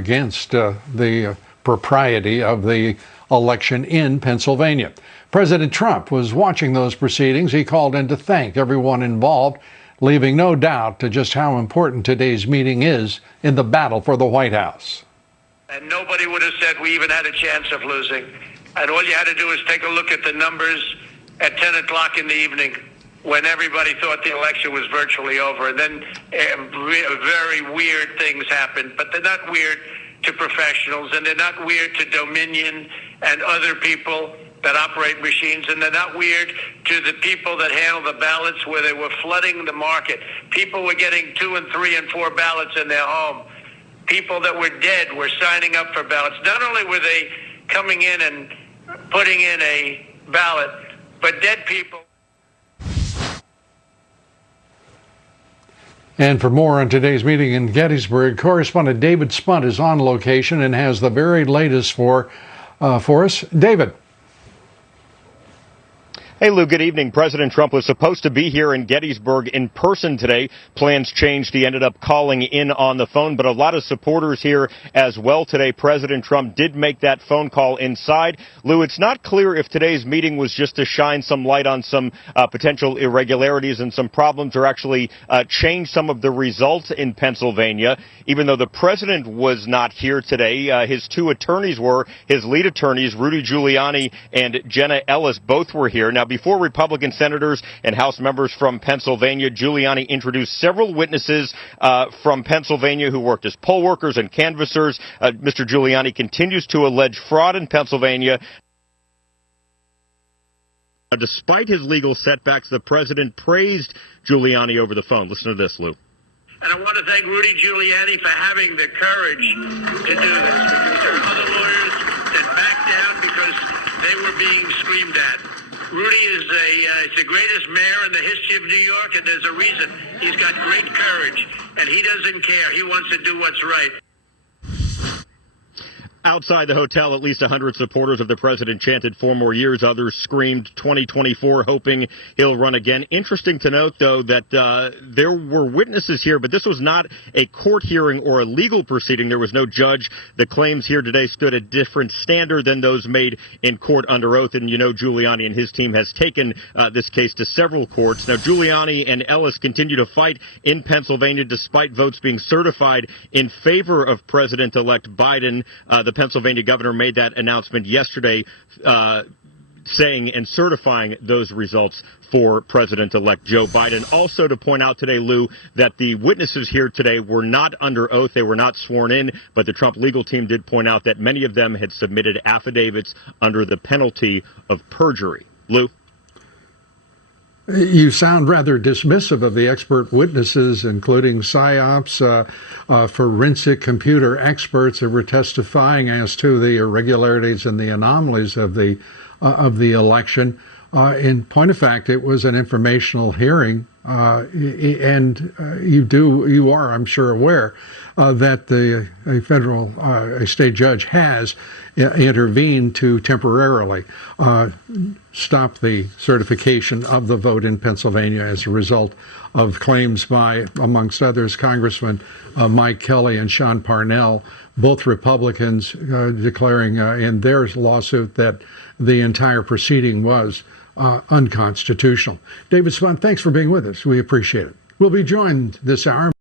against the propriety of the election in Pennsylvania. President Trump was watching those proceedings. He called in to thank everyone involved, leaving no doubt to just how important today's meeting is in the battle for the White House. And nobody would have said we even had a chance of losing. And all you had to do is take a look at the numbers at 10 o'clock in the evening when everybody thought the election was virtually over. And then very weird things happened. But they're not weird to professionals, and they're not weird to Dominion and other people that operate machines, and they're not weird to the people that handle the ballots where they were flooding the market. People were getting 2 and 3 and 4 ballots in their home. People that were dead were signing up for ballots. Not only were they coming in and putting in a ballot, but dead people. And for more on today's meeting in Gettysburg, correspondent David Spunt is on location and has the very latest for us. David. Hey, Lou, good evening. President Trump was supposed to be here in Gettysburg in person today. Plans changed. He ended up calling in on the phone, but a lot of supporters here as well today. President Trump did make that phone call inside. Lou, it's not clear if today's meeting was just to shine some light on some potential irregularities and some problems, or actually change some of the results in Pennsylvania. Even though the president was not here today, his two attorneys were. His lead attorneys, Rudy Giuliani and Jenna Ellis, both were here. Now, before Republican senators and House members from Pennsylvania, Giuliani introduced several witnesses from Pennsylvania who worked as poll workers and canvassers. Mr. Giuliani continues to allege fraud in Pennsylvania. Despite his legal setbacks, the president praised Giuliani over the phone. Listen to this, Lou. And I want to thank Rudy Giuliani for having the courage to do this, because there are other lawyers that backed down because they were being screamed at. Rudy is the greatest mayor in the history of New York, and there's a reason. He's got great courage, and he doesn't care. He wants to do what's right. Outside the hotel, at least 100 supporters of the president chanted 4 more years. Others screamed 2024, hoping he'll run again. Interesting to note, though, that there were witnesses here, but this was not a court hearing or a legal proceeding. There was no judge. The claims here today stood a different standard than those made in court under oath. And, you know, Giuliani and his team has taken this case to several courts. Now, Giuliani and Ellis continue to fight in Pennsylvania despite votes being certified in favor of President-elect Biden. The Pennsylvania governor made that announcement yesterday, saying and certifying those results for President-elect Joe Biden. Also to point out today, Lou, that the witnesses here today were not under oath. They were not sworn in, but the Trump legal team did point out that many of them had submitted affidavits under the penalty of perjury. Lou? You sound rather dismissive of the expert witnesses, including PSYOPs, forensic computer experts that were testifying as to the irregularities and the anomalies of the election. In point of fact, it was an informational hearing, and you are, I'm sure, aware that a state judge has intervened to temporarily stop the certification of the vote in Pennsylvania as a result of claims by, amongst others, Congressman Mike Kelly and Sean Parnell, both Republicans, declaring in their lawsuit that the entire proceeding was unconstitutional. David Spunt, thanks for being with us. We appreciate it. We'll be joined this hour